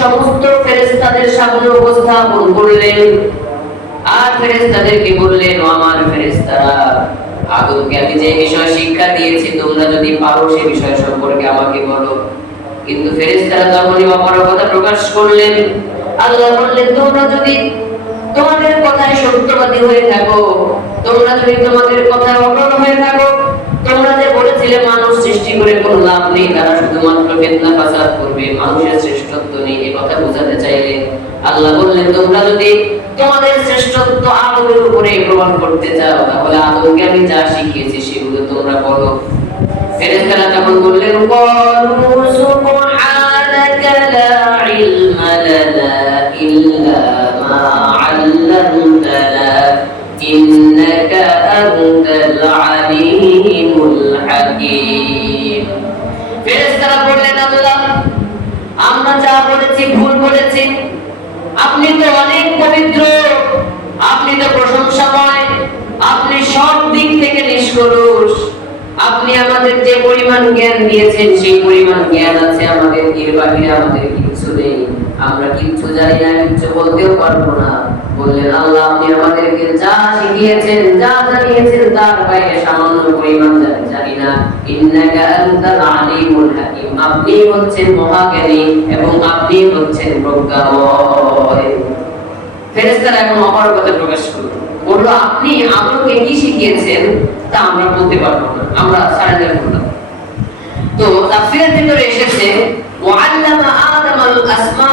সমস্ত ফেরেশতাদের সামনে উপস্থাপন করলেন আর ফেরেশতাদেরকে বললেন, ও আমার ফেরেশতারা, আদমকে আমি যে বিষয় শিক্ষা দিয়েছি তোমরা যদি পারো সে বিষয় সম্পর্কে আমাকে বলো। কিন্তু ফেরেশতারা তখনই অপারগতা প্রকাশ করলেন। আল্লাহ বললেন, তোমরা যদি তোমাদের কথায় সত্যবাদী হয়ে থাকো, তোমরা যদি তোমাদের কথায় অটল হয়ে থাকো, তোমরা যে বলেছিলে মানুষ সৃষ্টি করে কোনো লাভ নেই, তারা শুধুমাত্র ফিতনা ফাসাদ করবে, মানুষের শ্রেষ্ঠত্ব নেই, এই কথা বোঝাতে চাইলে আল্লাহ বললেন, তোমরা যদি তোমাদের শ্রেষ্ঠত্ব আদমের উপরে প্রমাণ করতে চাও, তাহলে আদমকে আমি যা শিখিয়েছি সেগুলো তোমরা বলো। ফেরেশতারা তখন বললেন, ক্বালু সুবহানাকা লা ইলমা লানা ইল্লা মা 'আল্লামতানা ইন্নাকা আনতাল আলিমুল হাকীম। ফেরেশতারা বললেন, আল্লাহ, আমরা যা বলেছি ভুল বলেছি, আপনি তো অনেক পবিত্র, আপনি তো প্রশংসাময়, আপনি সব দিক থেকে নিষ্কলুষ, আপনি আমাদের যে পরিমাণ জ্ঞান দিয়েছেন সেই পরিমাণ জ্ঞান আছে আমাদের, এর বাইরে আমাদের কিছু নেই, আমরা কিছু জানি না, কিছু বলতেও পারবো না। বললেন, আল্লাহ, আপনি আমাদেরকে যা শিখিয়েছেন, যা জানিয়েছেন তার বাইরে সামান্য পরিমাণ জানি না। ইন্নাকা আনতাল আলিমুল হাকীম, আপনি হচ্ছেন মহাজ্ঞানী এবং আপনি হচ্ছেন প্রজ্ঞাময়। ফেরেশতারা এখন অপারগতা প্রকাশ করলো, বলল, আপনি আদমকে কি শিখিয়েছেন তা আমরা বলতে পারবো না, আমরা সারেন্ডার করলাম। তো তাফসীরের ভিতরে এসেছে, ওয়াল্লামা আদমাল আসমা